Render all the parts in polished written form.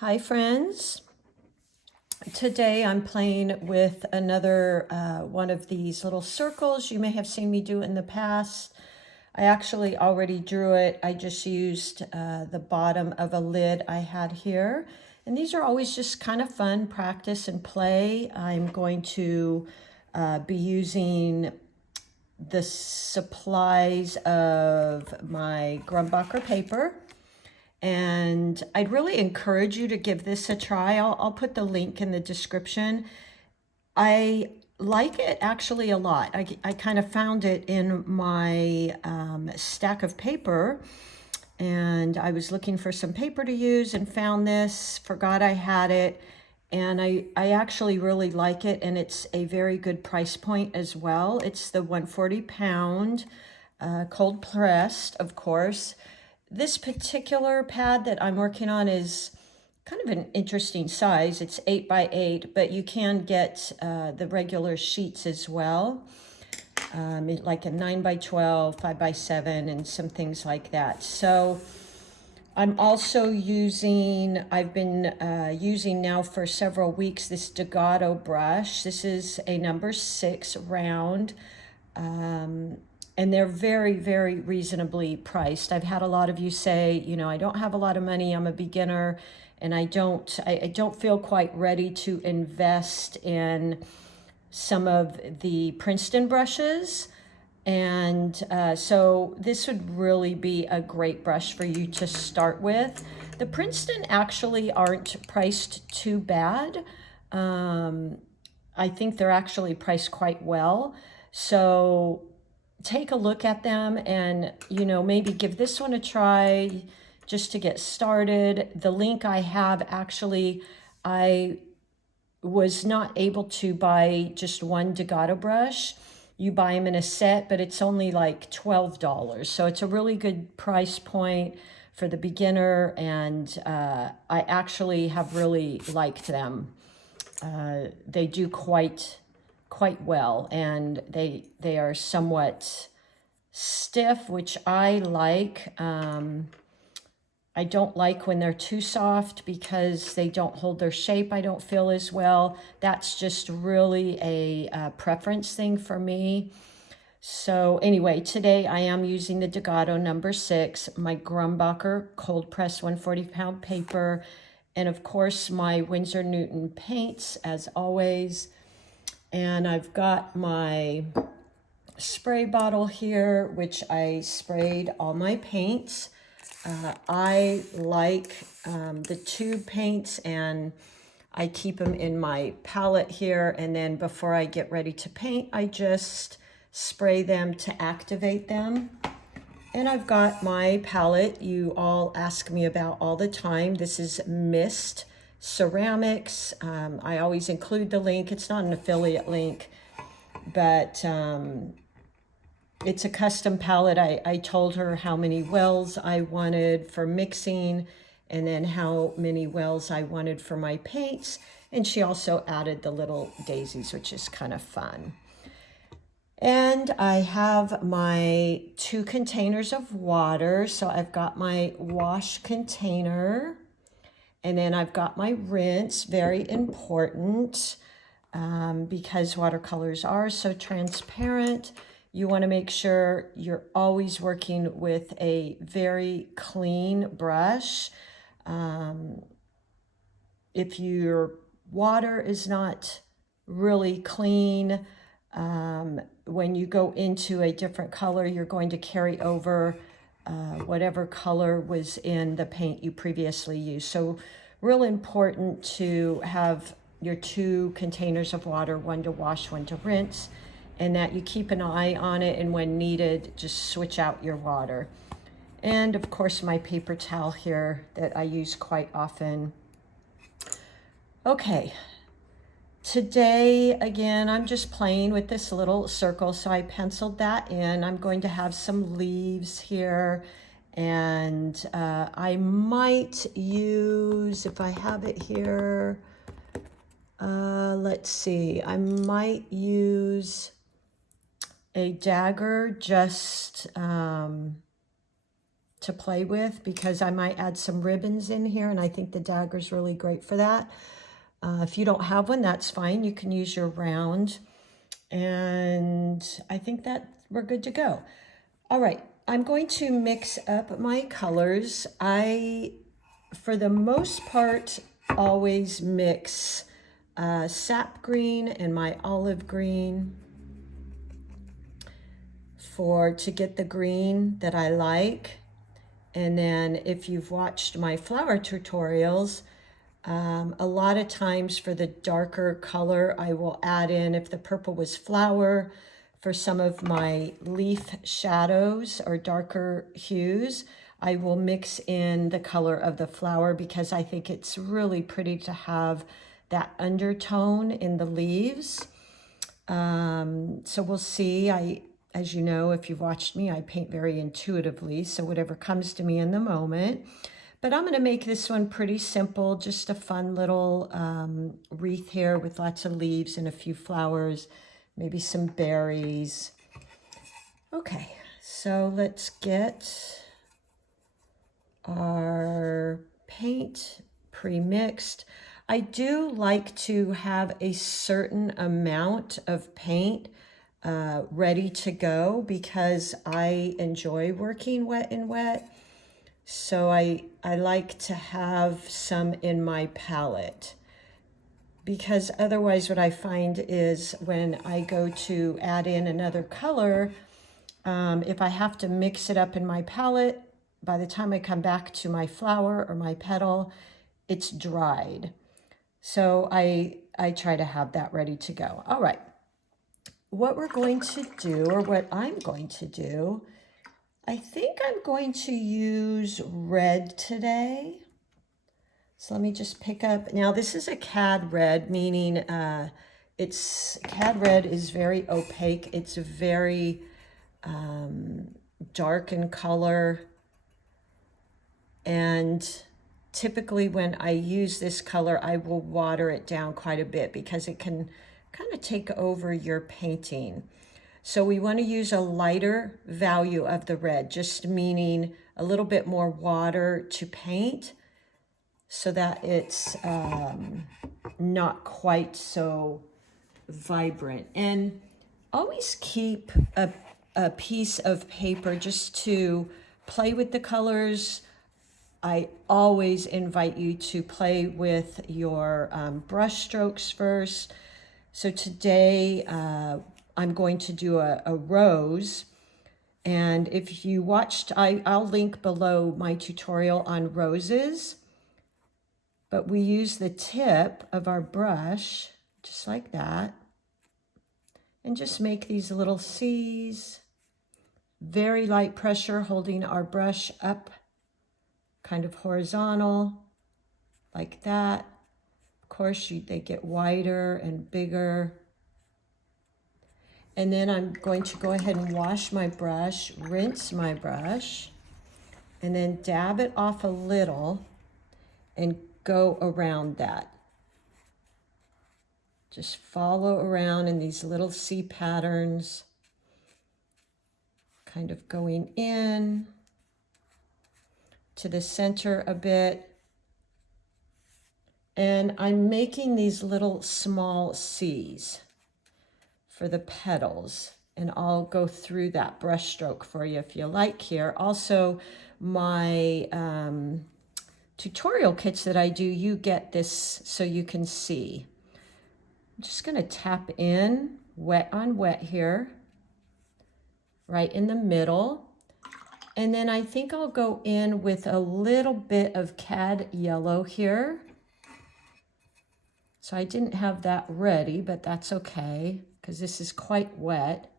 Hi friends, today I'm playing with another one of these little circles. You may have seen me do it in the past. I actually already drew it. I just used the bottom of a lid I had here. And these are always just kind of fun, practice and play. I'm going to be using the supplies of my Grumbacher paper. And I'd really encourage you to give this a try. I'll put the link in the description. I like it actually a lot. I kind of found it in my stack of paper, and I was looking for some paper to use and found this, forgot I had it, and I actually really like it, and it's a very good price point as well. It's the 140 pound cold pressed, of course. This particular pad that I'm working on is kind of an interesting size. It's 8 by 8, but you can get the regular sheets as well, like a 9 by 12, 5 by 7, and some things like that. So I'm also using, I've been using now for several weeks, this Degado brush. This is a number 6 round. And they're very, very reasonably priced. I've had a lot of you say, you know, I don't have a lot of money, I'm a beginner, and I don't feel quite ready to invest in some of the Princeton brushes. And so this would really be a great brush for you to start with. The Princeton actually aren't priced too bad. I think they're actually priced quite well. So take a look at them and, you know, maybe give this one a try just to get started. The link I have, actually, I was not able to buy just one Degado brush. You buy them in a set, but it's only like $12. So it's a really good price point for the beginner, and I actually have really liked them. They do quite well, and they are somewhat stiff, which I like. I don't like when they're too soft because they don't hold their shape, I don't feel as well. That's just really a preference thing for me. So anyway, today I am using the Degado number 6, my Grumbacher cold press 140 pound paper, and of course my Winsor Newton paints as always. And I've got my spray bottle here, which I sprayed all my paints. I like the tube paints, and I keep them in my palette here, and then before I get ready to paint, I just spray them to activate them. And I've got my palette you all ask me about all the time. This is Mist Ceramics. I always include the link. It's not an affiliate link, but it's a custom palette. I told her how many wells I wanted for mixing, and then how many wells I wanted for my paints. And she also added the little daisies, which is kind of fun. And I have my 2 containers of water. So I've got my wash container, and then I've got my rinse, very important, because watercolors are so transparent. You want to make sure you're always working with a very clean brush. If your water is not really clean, when you go into a different color, you're going to carry over whatever color was in the paint you previously used. So real important to have your 2 containers of water, one to wash, one to rinse, and that you keep an eye on it, and when needed, just switch out your water. And of course, my paper towel here that I use quite often. Okay, today, again, I'm just playing with this little circle, so I penciled that in. I'm going to have some leaves here, and I might use, if I have it here, let's see, I might use a dagger just to play with, because I might add some ribbons in here, and I think the dagger is really great for that. If you don't have one, that's fine. You can use your round. And I think that we're good to go. All right, I'm going to mix up my colors. I, for the most part, always mix sap green and my olive green to get the green that I like. And then if you've watched my flower tutorials, a lot of times for the darker color, I will add in, if the purple was flower, for some of my leaf shadows or darker hues, I will mix in the color of the flower, because I think it's really pretty to have that undertone in the leaves. So we'll see. As you know, if you've watched me, I paint very intuitively, so whatever comes to me in the moment. But I'm going to make this one pretty simple, just a fun little wreath here with lots of leaves and a few flowers, maybe some berries. Okay, so let's get our paint pre-mixed. I do like to have a certain amount of paint ready to go, because I enjoy working wet and wet. So I like to have some in my palette, because otherwise what I find is when I go to add in another color, if I have to mix it up in my palette, by the time I come back to my flower or my petal, it's dried. So I try to have that ready to go. All right. What we're going to do, or what I'm going to do, I think I'm going to use red today. So let me just pick up, now this is a cad red, meaning cad red is very opaque. It's very dark in color. And typically when I use this color, I will water it down quite a bit, because it can kind of take over your painting. So we want to use a lighter value of the red, just meaning a little bit more water to paint, so that it's not quite so vibrant. And always keep a piece of paper just to play with the colors. I always invite you to play with your brush strokes first. So today I'm going to do a rose. And if you watched, I'll link below my tutorial on roses. But we use the tip of our brush, just like that, and just make these little C's. Very light pressure, holding our brush up, kind of horizontal, like that. Of course, they get wider and bigger. And then I'm going to go ahead and wash my brush, rinse my brush, and then dab it off a little and go around that. Just follow around in these little C patterns, kind of going in to the center a bit. And I'm making these little small C's for the petals, and I'll go through that brush stroke for you if you like here. Also, my tutorial kits that I do, you get this so you can see. I'm just going to tap in wet on wet here, right in the middle. And then I think I'll go in with a little bit of cad yellow here. So I didn't have that ready, but that's okay, because this is quite wet.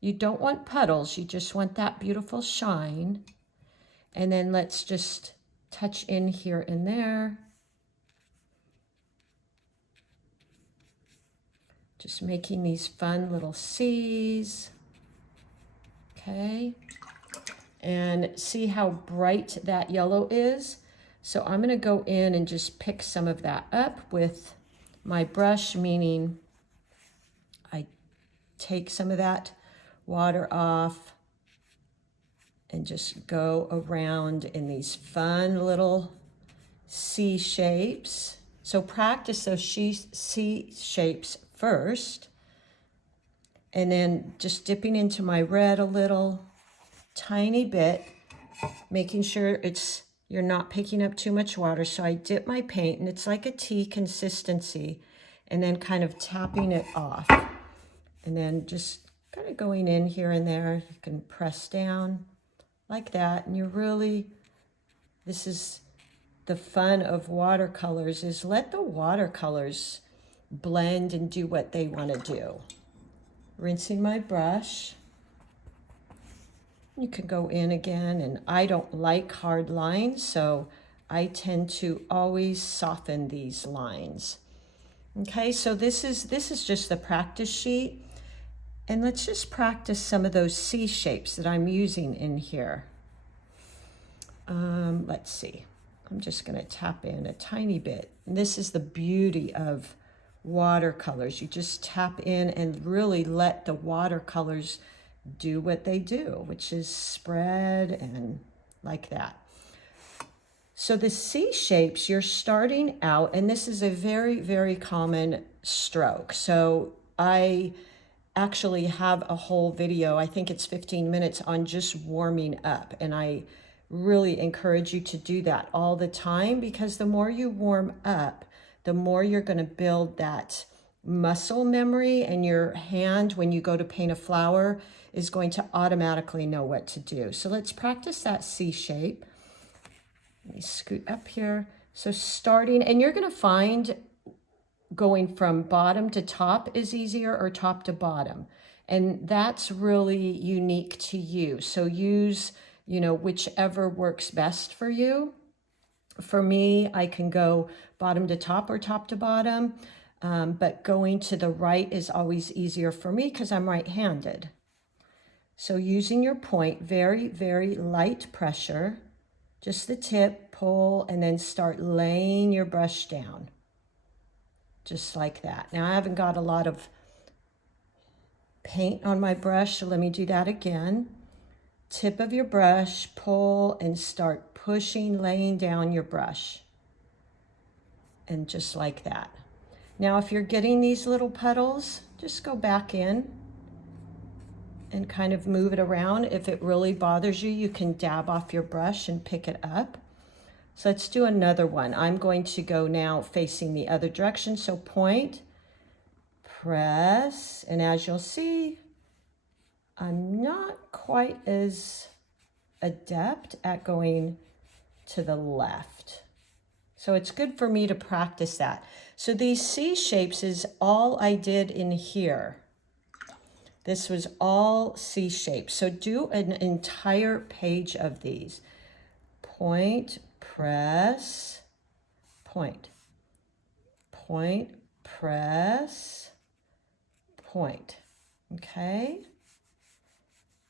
You don't want puddles, you just want that beautiful shine. And then let's just touch in here and there. Just making these fun little C's. Okay. And see how bright that yellow is? So I'm going to go in and just pick some of that up with my brush, meaning I take some of that water off and just go around in these fun little C shapes. So practice those C shapes first, and then just dipping into my red a little, tiny bit, making sure you're not picking up too much water. So I dip my paint, and it's like a tea consistency, and then kind of tapping it off. And then just kind of going in here and there. You can press down like that, and this is the fun of watercolors, is let the watercolors blend and do what they want to do. Rinsing my brush. You can go in again, and I don't like hard lines, so I tend to always soften these lines. Okay, so this is just the practice sheet, and let's just practice some of those C shapes that I'm using in here. Let's see. I'm just going to tap in a tiny bit. And this is the beauty of watercolors. You just tap in and really let the watercolors do what they do, which is spread and like that. So the C shapes, you're starting out, and this is a very, very common stroke. So I actually have a whole video, I think it's 15 minutes, on just warming up. And I really encourage you to do that all the time, because the more you warm up, the more you're going to build that muscle memory, and your hand, when you go to paint a flower, is going to automatically know what to do. So let's practice that C shape. Let me scoot up here. So starting, and you're going to find going from bottom to top is easier, or top to bottom. And that's really unique to you. So use, whichever works best for you. For me, I can go bottom to top or top to bottom, but going to the right is always easier for me because I'm right-handed. So using your point, very, very light pressure, just the tip, pull, and then start laying your brush down. Just like that. Now I haven't got a lot of paint on my brush, so let me do that again. Tip of your brush, pull, and start pushing, laying down your brush. And just like that. Now if you're getting these little puddles, just go back in and kind of move it around. If it really bothers you, you can dab off your brush and pick it up. So let's do another one. I'm going to go now facing the other direction. So point, press, and as you'll see, I'm not quite as adept at going to the left. So it's good for me to practice that. So these C shapes is all I did in here. This was all C shapes. So do an entire page of these. Point, press, point, point, press, point. Okay?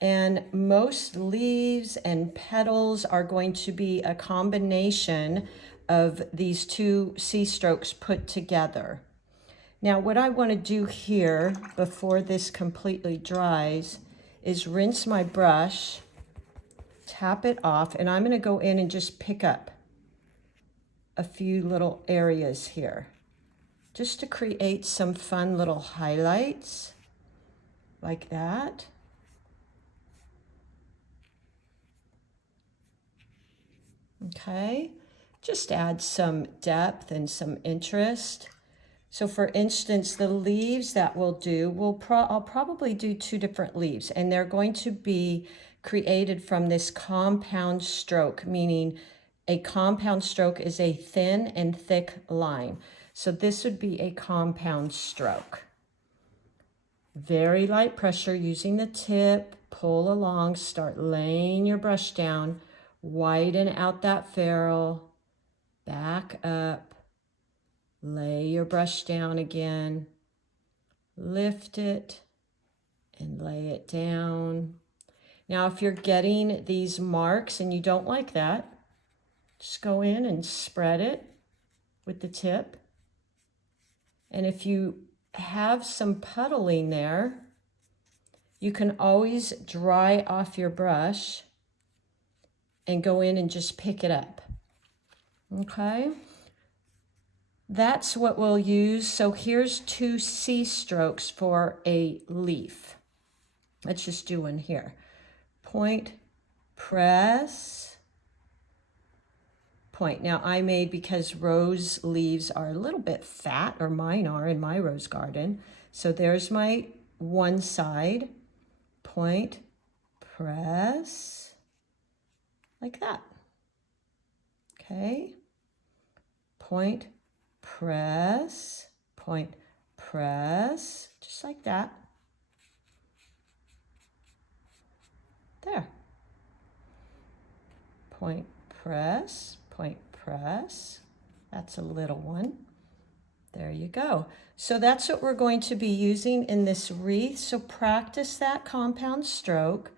And most leaves and petals are going to be a combination of these two C strokes put together. Now, what I want to do here before this completely dries is rinse my brush, tap it off, and I'm going to go in and just pick up a few little areas here, just to create some fun little highlights like that. Okay, just add some depth and some interest. So for instance, the leaves that we'll do, I'll probably do 2 different leaves, and they're going to be created from this compound stroke, meaning a compound stroke is a thin and thick line. So this would be a compound stroke. Very light pressure using the tip, pull along, start laying your brush down, widen out that ferrule, back up, lay your brush down again, lift it, and lay it down. Now, if you're getting these marks and you don't like that, just go in and spread it with the tip. And if you have some puddling there, you can always dry off your brush and go in and just pick it up. Okay, that's what we'll use. So here's 2 C strokes for a leaf. Let's just do one here. Point, press, point. Now I made, because rose leaves are a little bit fat, or mine are in my rose garden. So there's my one side. Point, press, like that. Okay. Point, press, point, press, just like that. There. Point, press, point, press. That's a little one. There you go. So that's what we're going to be using in this wreath. So practice that compound stroke,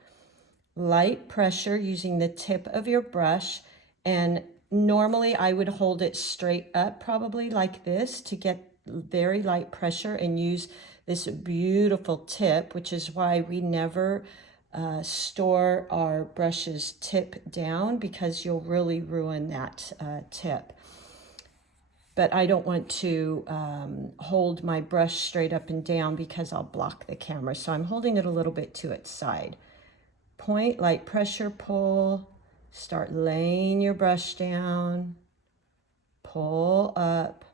light pressure using the tip of your brush. And normally I would hold it straight up, probably like this, to get very light pressure and use this beautiful tip, which is why we never store our brushes tip down, because you'll really ruin that tip. But I don't want to hold my brush straight up and down, because I'll block the camera. So I'm holding it a little bit to its side. Point, light pressure, pull, start laying your brush down, pull up,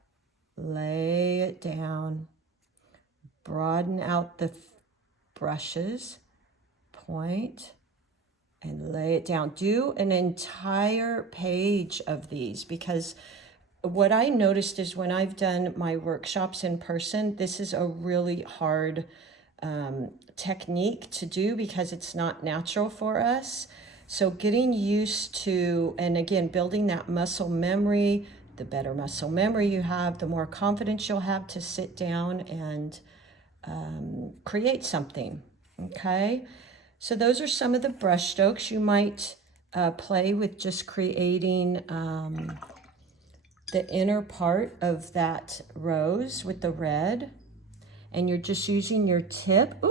lay it down, broaden out the brushes, point, and lay it down. Do an entire page of these, because what I noticed is when I've done my workshops in person, this is a really hard technique to do, because it's not natural for us. So getting used to, and again, building that muscle memory, the better muscle memory you have, the more confidence you'll have to sit down and create something. Okay, so those are some of the brush strokes. You might play with just creating the inner part of that rose with the red, and you're just using your tip,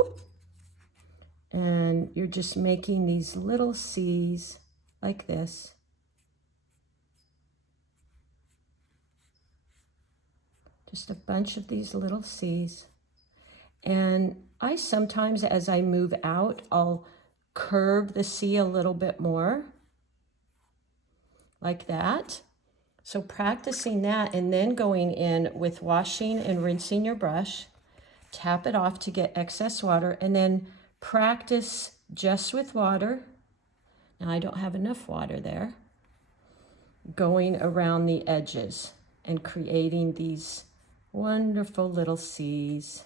and you're just making these little C's like this. Just a bunch of these little C's. And I sometimes, as I move out, I'll curve the C a little bit more, like that. So practicing that, and then going in with washing and rinsing your brush, tap it off to get excess water, and then practice just with water. Now I don't have enough water there. Going around the edges and creating these wonderful little C's.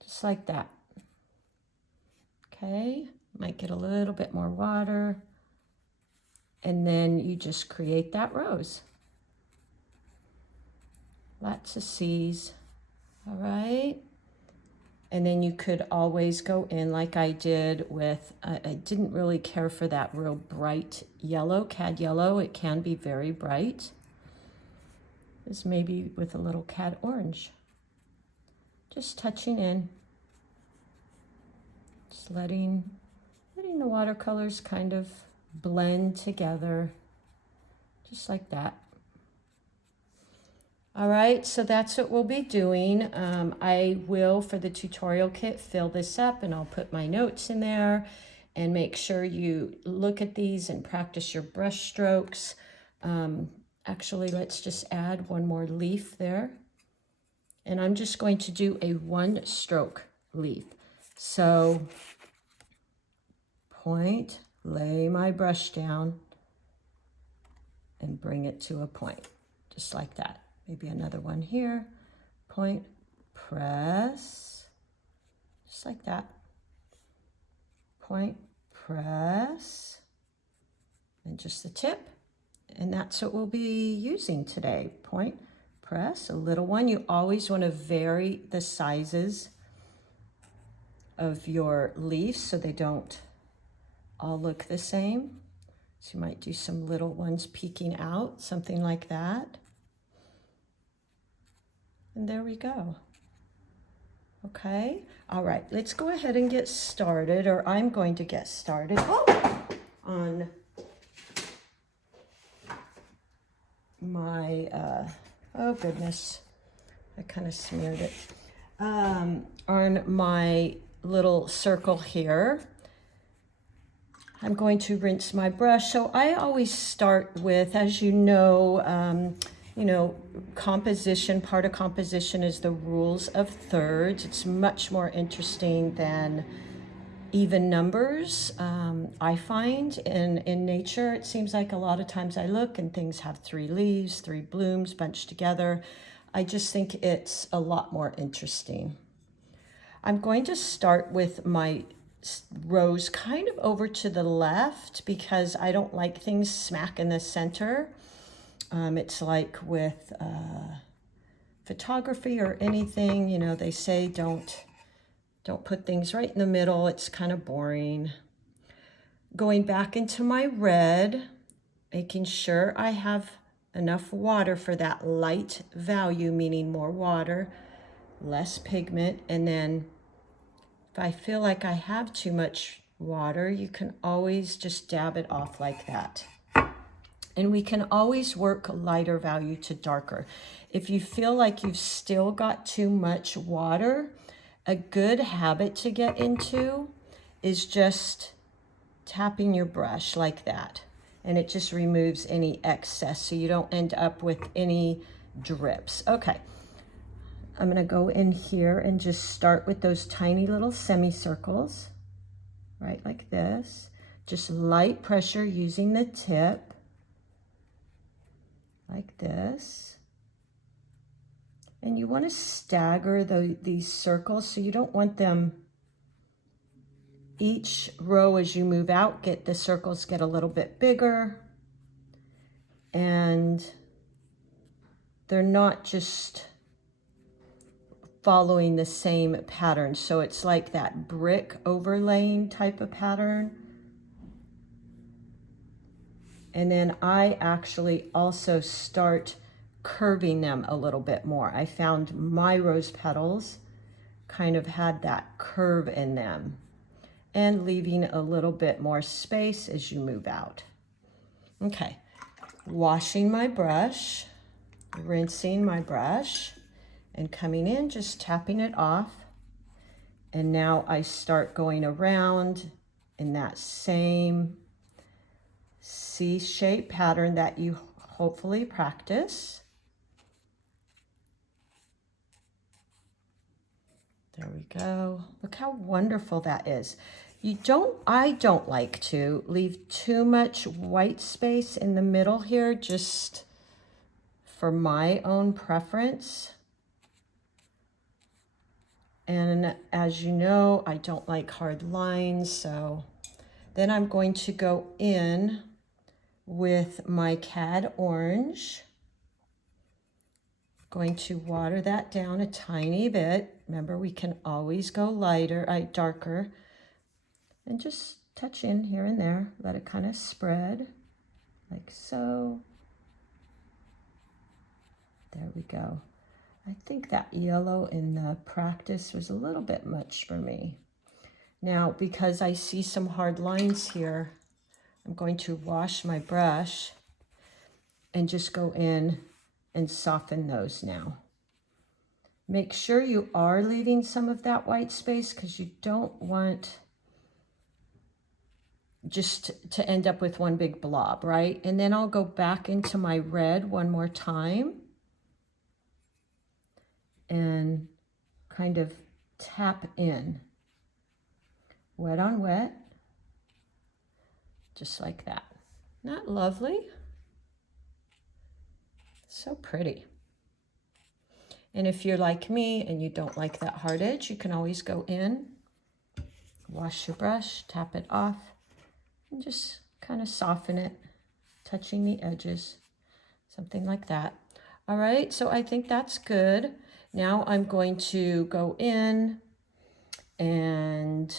Just like that. Okay, might get a little bit more water. And then you just create that rose. Lots of C's. All right. And then you could always go in like I did with, I didn't really care for that real bright yellow, cad yellow. It can be very bright. This maybe with a little cad orange. Just touching in. Just letting the watercolors kind of blend together, just like that. All right, so that's what we'll be doing. I will, for the tutorial kit, fill this up, and I'll put my notes in there, and make sure you look at these and practice your brush strokes. Actually, let's just add one more leaf there. And I'm just going to do a 1-stroke leaf. So point, lay my brush down, and bring it to a point, just like that. Maybe another one here. Point, press, just like that. Point, press, and just the tip. And that's what we'll be using today. Point, press, a little one. You always want to vary the sizes of your leaves so they don't all look the same. So you might do some little ones peeking out, something like that. And there we go. Okay, all right, let's go ahead and get started, or I'm going to get started on my, oh goodness, I kind of smeared it, on my little circle here. I'm going to rinse my brush. So I always start with, as you know, composition, part of composition is the rules of thirds. It's much more interesting than even numbers. I find in nature, it seems like a lot of times I look and things have 3 leaves, 3 blooms bunched together. I just think it's a lot more interesting. I'm going to start with my rows kind of over to the left because I don't like things smack in the center. It's like with photography or anything, you know, they say don't put things right in the middle. It's kind of boring. Going back into my red, making sure I have enough water for that light value, meaning more water, less pigment. And then if I feel like I have too much water, you can always just dab it off like that. And we can always work lighter value to darker. If you feel like you've still got too much water, a good habit to get into is just tapping your brush like that. And it just removes any excess so you don't end up with any drips. Okay. I'm going to go in here and just start with those tiny little semicircles, right, like this. Just light pressure using the tip, like this. And you want to stagger these circles so you don't want them, each row as you move out, the circles get a little bit bigger. And they're not just following the same pattern. So it's like that brick overlaying type of pattern. And then I actually also start curving them a little bit more. I found my rose petals kind of had that curve in them, and leaving a little bit more space as you move out. Okay, washing my brush, rinsing my brush, and coming in, just tapping it off. And now I start going around in that same C-shaped pattern that you hopefully practice. There we go. Look how wonderful that is. I don't like to leave too much white space in the middle here, just for my own preference. And as you know, I don't like hard lines, so then I'm going to go in with my Cad Orange. Going to water that down a tiny bit. Remember, we can always go darker, and just touch in here and there. Let it kind of spread, like so. There we go. I think that yellow in the practice was a little bit much for me. Now, because I see some hard lines here, I'm going to wash my brush and just go in and soften those now. Make sure you are leaving some of that white space because you don't want just to end up with one big blob, right? And then I'll go back into my red one more time and kind of tap in, wet on wet, just like that. Isn't that lovely? So pretty. And if you're like me and you don't like that hard edge, you can always go in, wash your brush, tap it off, and just kind of soften it, touching the edges, something like that. All right, so I think that's good. Now I'm going to go in and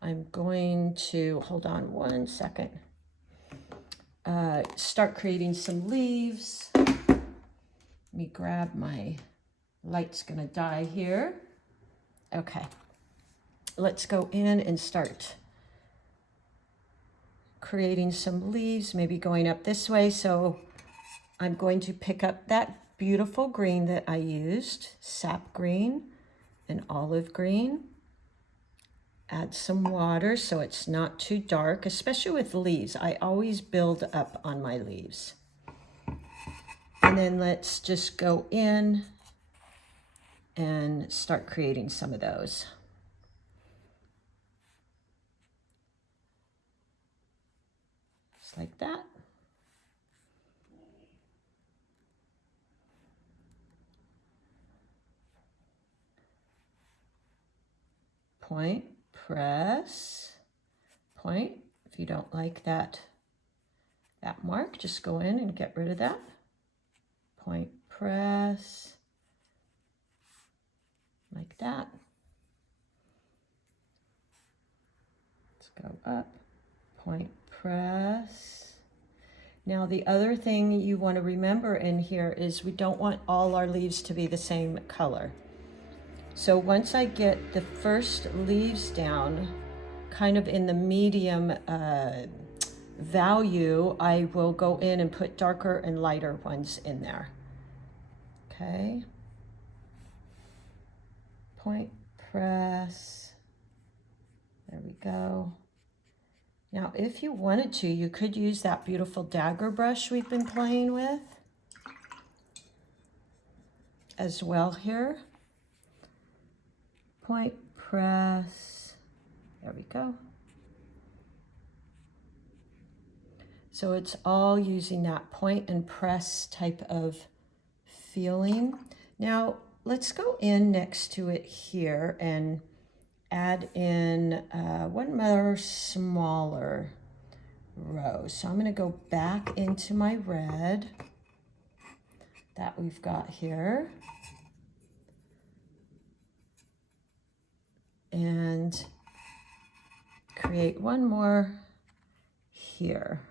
I'm going to, hold on one second, start creating some leaves. Let me grab my light's gonna die here. Okay, let's go in and start creating some leaves, maybe going up this way. So I'm going to pick up that beautiful green that I used, sap green and olive green. Add some water so it's not too dark, especially with leaves. I always build up on my leaves. And then let's just go in and start creating some of those. Just like that. Point, press, point. If you don't like that mark, just go in and get rid of that. Point, press, like that. Let's go up, point, press. Now the other thing you want to remember in here is we don't want all our leaves to be the same color. So once I get the first leaves down, kind of in the medium value, I will go in and put darker and lighter ones in there. Okay. Point, press. There we go. Now, if you wanted to, you could use that beautiful dagger brush we've been playing with as well here. Point, press. There we go. So it's all using that point and press type of feeling. Now, let's go in next to it here and add in one more smaller row. So I'm going to go back into my red that we've got here. And create one more here.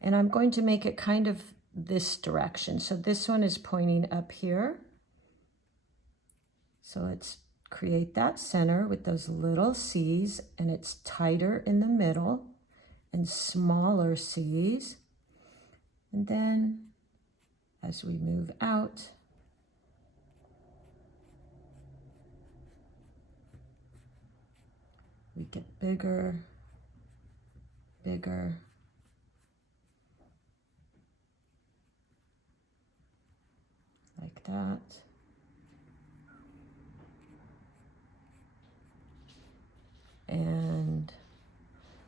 And I'm going to make it kind of this direction. So this one is pointing up here. So let's create that center with those little C's, and it's tighter in the middle and smaller C's. And then as we move out, we get bigger, bigger. Like that. And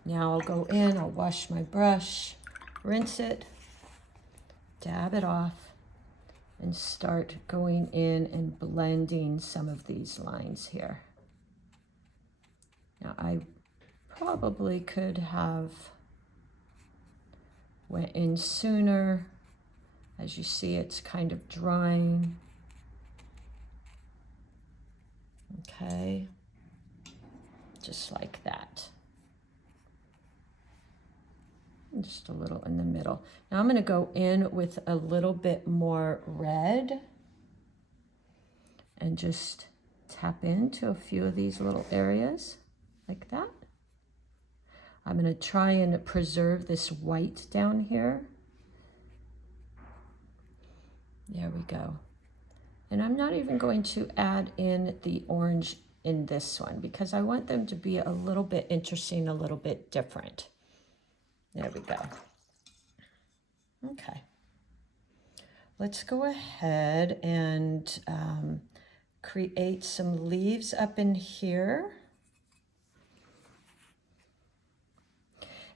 now I'll go in, I'll wash my brush, rinse it, dab it off, and start going in and blending some of these lines here. Now I probably could have went in sooner. As you see, it's kind of drying. Okay, just like that. Just a little in the middle. Now I'm going to go in with a little bit more red and just tap into a few of these little areas like that. I'm going to try and preserve this white down here. There we go. And I'm not even going to add in the orange in this one because I want them to be a little bit interesting, a little bit different. There we go. Okay. Let's go ahead and create some leaves up in here.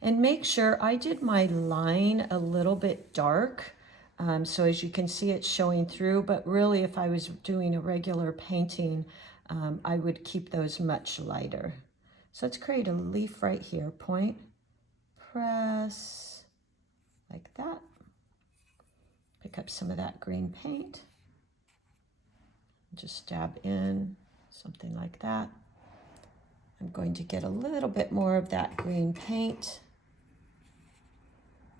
And make sure I did my line a little bit dark. So as you can see, it's showing through, but really if I was doing a regular painting, I would keep those much lighter. So let's create a leaf right here. Point, press, like that. Pick up some of that green paint. Just dab in, something like that. I'm going to get a little bit more of that green paint.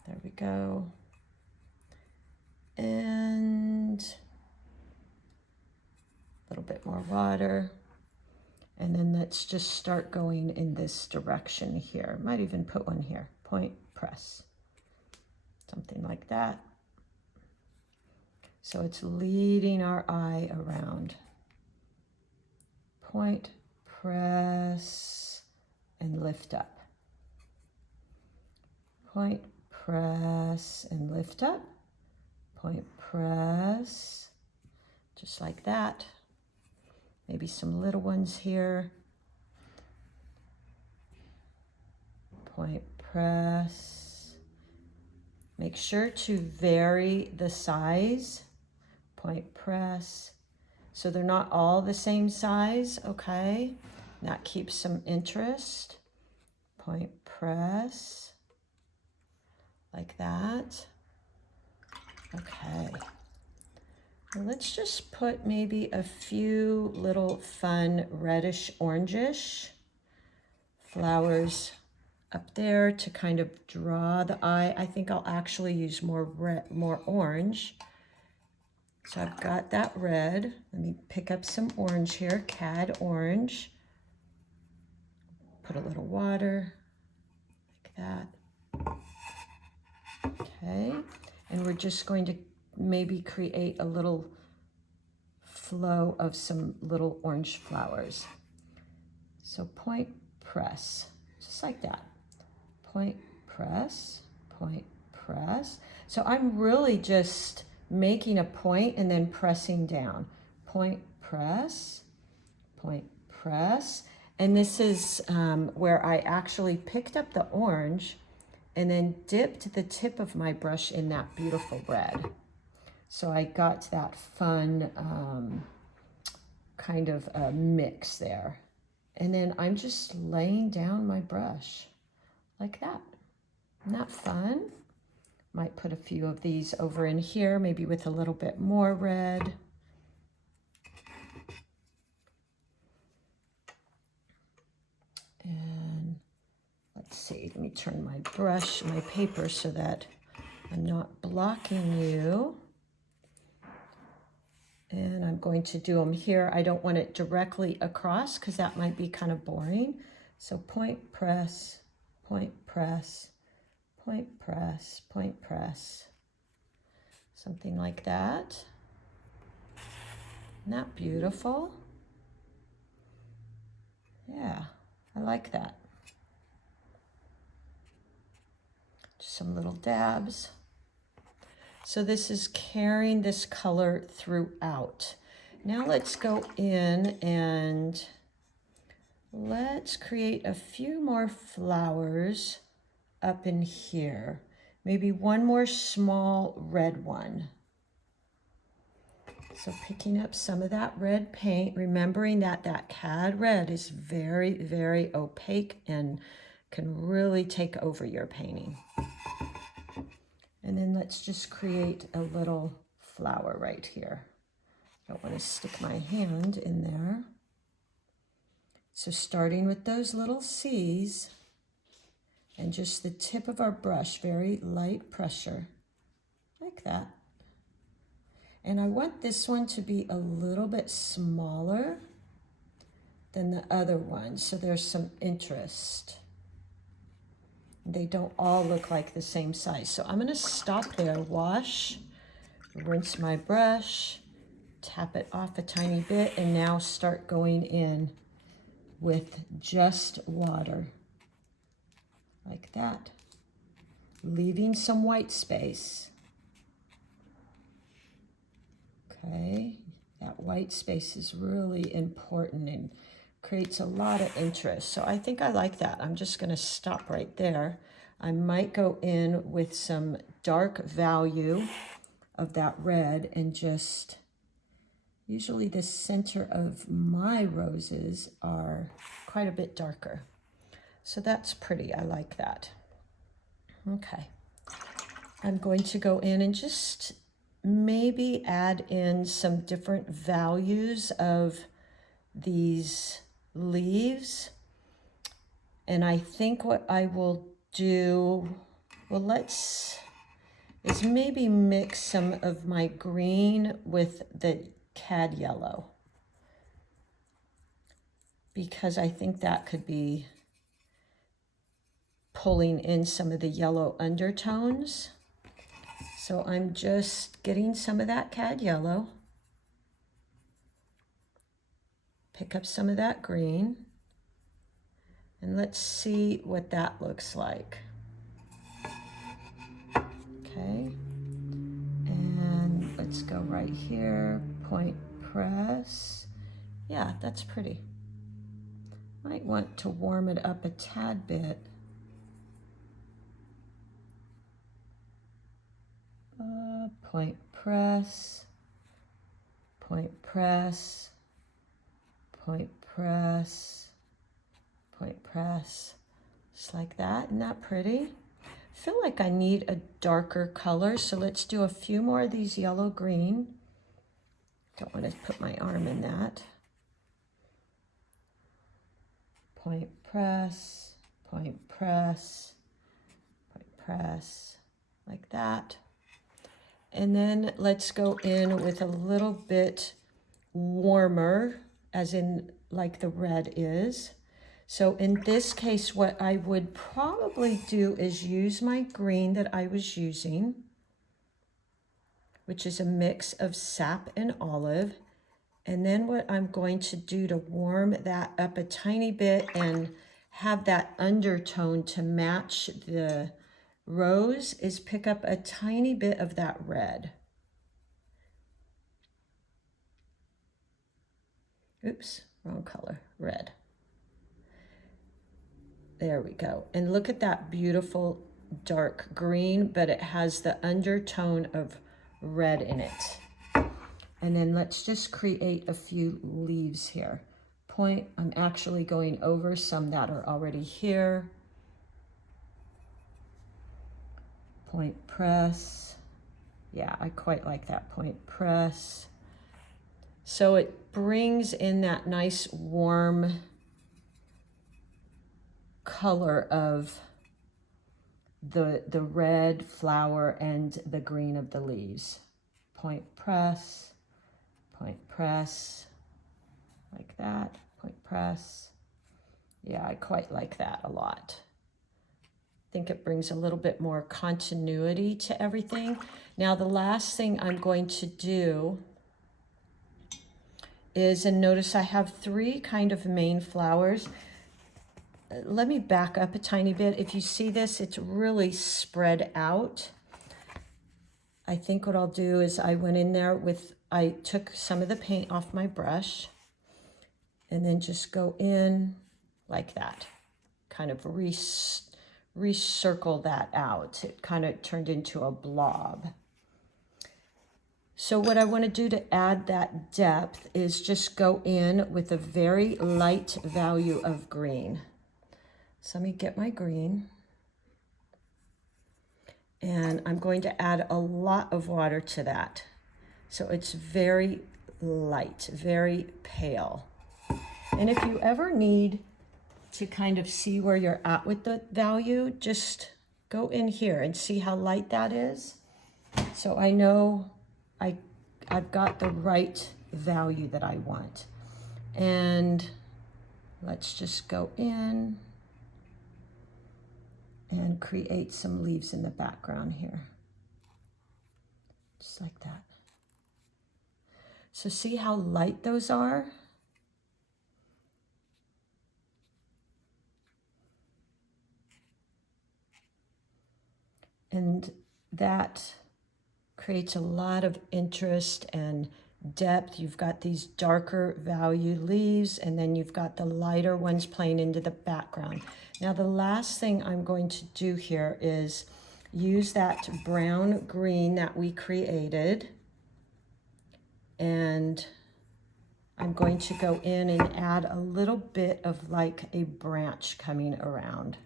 There we go. And A little bit more water. And then let's just start going in this direction here. Might even put one here. Point, press. Something like that. So it's leading our eye around. Point, press, and lift up. Point, press, and lift up. Point, press, just like that. Maybe some little ones here. Point, press. Make sure to vary the size. Point, press. So they're not all the same size, okay? That keeps some interest. Point, press. Like that. Okay. Let's just put maybe a few little fun reddish orangish flowers up there to kind of draw the eye. I think I'll actually use more red, more orange. So I've got that red. Let me pick up some orange here, cad orange. Put a little water like that. Okay, and we're just going to maybe create a little flow of some little orange flowers. So point, press, just like that. Point, press, point, press. So I'm really just making a point and then pressing down. Point, press, point, press. And this is where I actually picked up the orange and then dipped the tip of my brush in that beautiful red. So I got that fun kind of a mix there. And then I'm just laying down my brush like that. Isn't that fun? Might put a few of these over in here, maybe with a little bit more red. And let's see, let me turn my brush, my paper, so that I'm not blocking you. And I'm going to do them here. I don't want it directly across because that might be kind of boring. So point, press, point, press, point, press, point, press. Something like that. Isn't that beautiful? Yeah, I like that. Just some little dabs. So this is carrying this color throughout. Now let's go in and let's create a few more flowers up in here. Maybe one more small red one. So picking up some of that red paint, remembering that that cad red is very, very opaque and can really take over your painting. And then let's just create a little flower right here. Don't want to stick my hand in there. So starting with those little C's and just the tip of our brush, very light pressure, like that. And I want this one to be a little bit smaller than the other one, so there's some interest. They don't all look like the same size. So I'm going to stop there, wash, rinse my brush, tap it off a tiny bit, and now start going in with just water, like that, leaving some white space. Okay, that white space is really important and creates a lot of interest. So I think I like that. I'm just going to stop right there. I might go in with some dark value of that red and just, usually the center of my roses are quite a bit darker. So that's pretty. I like that. Okay. I'm going to go in and just maybe add in some different values of these leaves. And I think what I will do, well, is maybe mix some of my green with the cad yellow. because I think that could be pulling in some of the yellow undertones. So I'm just getting some of that cad yellow, pick up some of that green, and let's see what that looks like. Okay, and let's go right here, point press. Yeah, that's pretty. Might want to warm it up a tad bit. Point press, point press, point press, point press, just like that. Isn't that pretty? I feel like I need a darker color, so let's do a few more of these yellow green. Don't want to put my arm in that. Point press, point press, point press, like that. And then let's go in with a little bit warmer, as in like the red is. So in this case, what I would probably do is use my green that I was using, which is a mix of sap and olive. And then what I'm going to do to warm that up a tiny bit and have that undertone to match the rose is pick up a tiny bit of that red. Oops, wrong color, red. There we go. And look at that beautiful dark green, but it has the undertone of red in it. And then let's just create a few leaves here. I'm actually going over some that are already here. Point press. Yeah, I quite like that point press. So it brings in that nice warm color of the red flower and the green of the leaves. Point press, like that, point press. Yeah, I quite like that a lot. I think it brings a little bit more continuity to everything. Now the last thing I'm going to do is, and notice I have 3 kind of main flowers. Let me back up a tiny bit. If you see this, it's really spread out. I think what I'll do is I went in there I took some of the paint off my brush and then just go in like that, kind of recircle that out. It kind of turned into a blob. So what I want to do to add that depth is just go in with a very light value of green. So let me get my green. And I'm going to add a lot of water to that. So it's very light, very pale. And if you ever need to kind of see where you're at with the value, just go in here and see how light that is. So I know I've got the right value that I want. And let's just go in and create some leaves in the background here. Just like that. So see how light those are? And that creates a lot of interest and depth. You've got these darker value leaves, and then you've got the lighter ones playing into the background. Now the last thing I'm going to do here is use that brown green that we created, and I'm going to go in and add a little bit of like a branch coming around.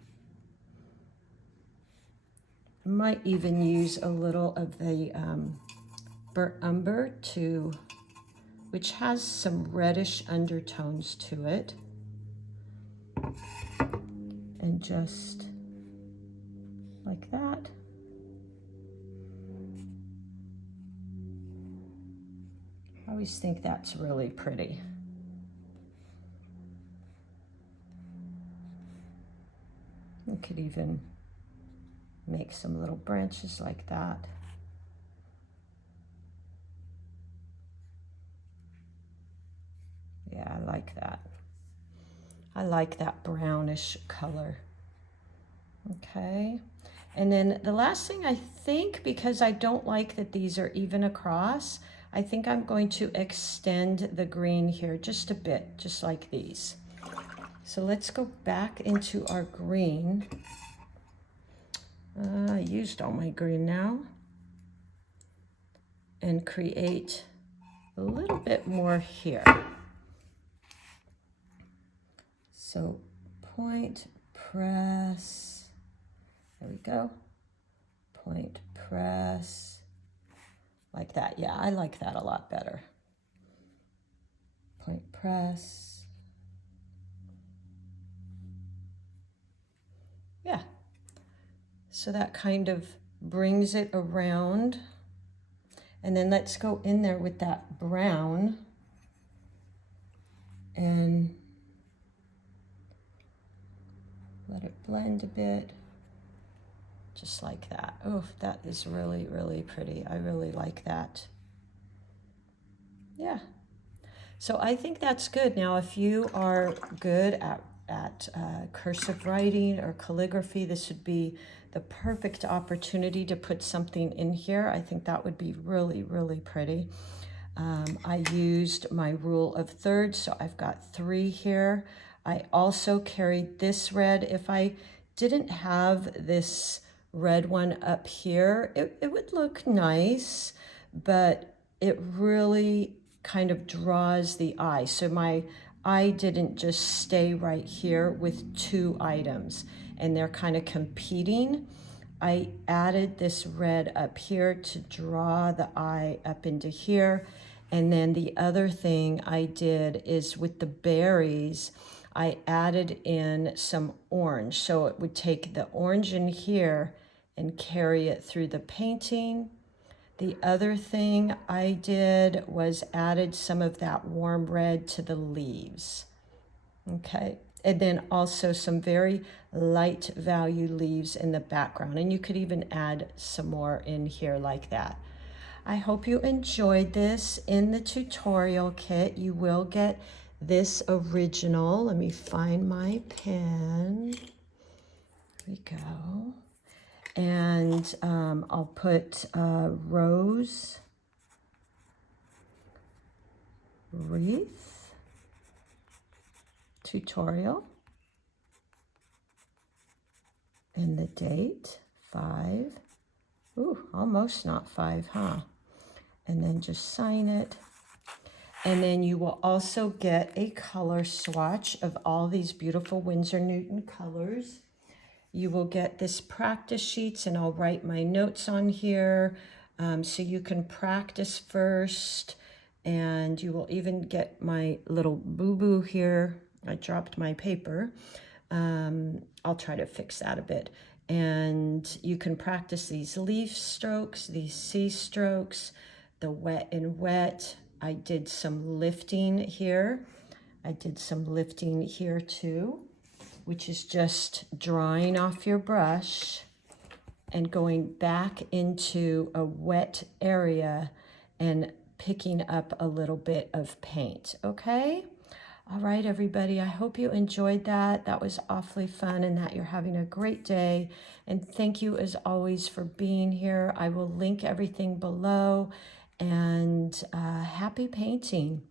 I might even use a little of the burnt umber which has some reddish undertones to it. And just like that. I always think that's really pretty. You could even make some little branches like that. Yeah, I like that. I like that brownish color. Okay. And then the last thing, I think, because I don't like that these are even across, I think I'm going to extend the green here just a bit, just like these. So let's go back into our green. I used all my green now. And create a little bit more here. So point, press, there we go. Point, press, like that. Yeah, I like that a lot better. Point, press. Yeah. So that kind of brings it around. And then let's go in there with that brown and let it blend a bit. Just like that. Oh, that is really, really pretty. I really like that. Yeah. So I think that's good. Now, if you are good at cursive writing or calligraphy, this would be the perfect opportunity to put something in here. I think that would be really, really pretty. I used my rule of thirds, so I've got 3 here. I also carried this red. If I didn't have this red one up here, it would look nice, but it really kind of draws the eye. So my eye didn't just stay right here with 2 items, and they're kind of competing. I added this red up here to draw the eye up into here. And then the other thing I did is with the berries, I added in some orange. So it would take the orange in here and carry it through the painting. The other thing I did was added some of that warm red to the leaves. Okay. And then also some very light value leaves in the background. And you could even add some more in here like that. I hope you enjoyed this. In the tutorial kit, you will get this original. Let me find my pen. Here we go. And I'll put Rose Wreath tutorial. And the date, 5. Ooh, almost not 5, huh? And then just sign it. And then you will also get a color swatch of all these beautiful Winsor Newton colors. You will get this practice sheets, and I'll write my notes on here so you can practice first. And you will even get my little boo-boo here. I dropped my paper. I'll try to fix that a bit. And you can practice these leaf strokes, these C strokes, the wet and wet. I did some lifting here. I did some lifting here too, which is just drawing off your brush and going back into a wet area and picking up a little bit of paint, okay? All right, everybody, I hope you enjoyed that. That was awfully fun and that you're having a great day. And thank you, as always, for being here. I will link everything below. And happy painting.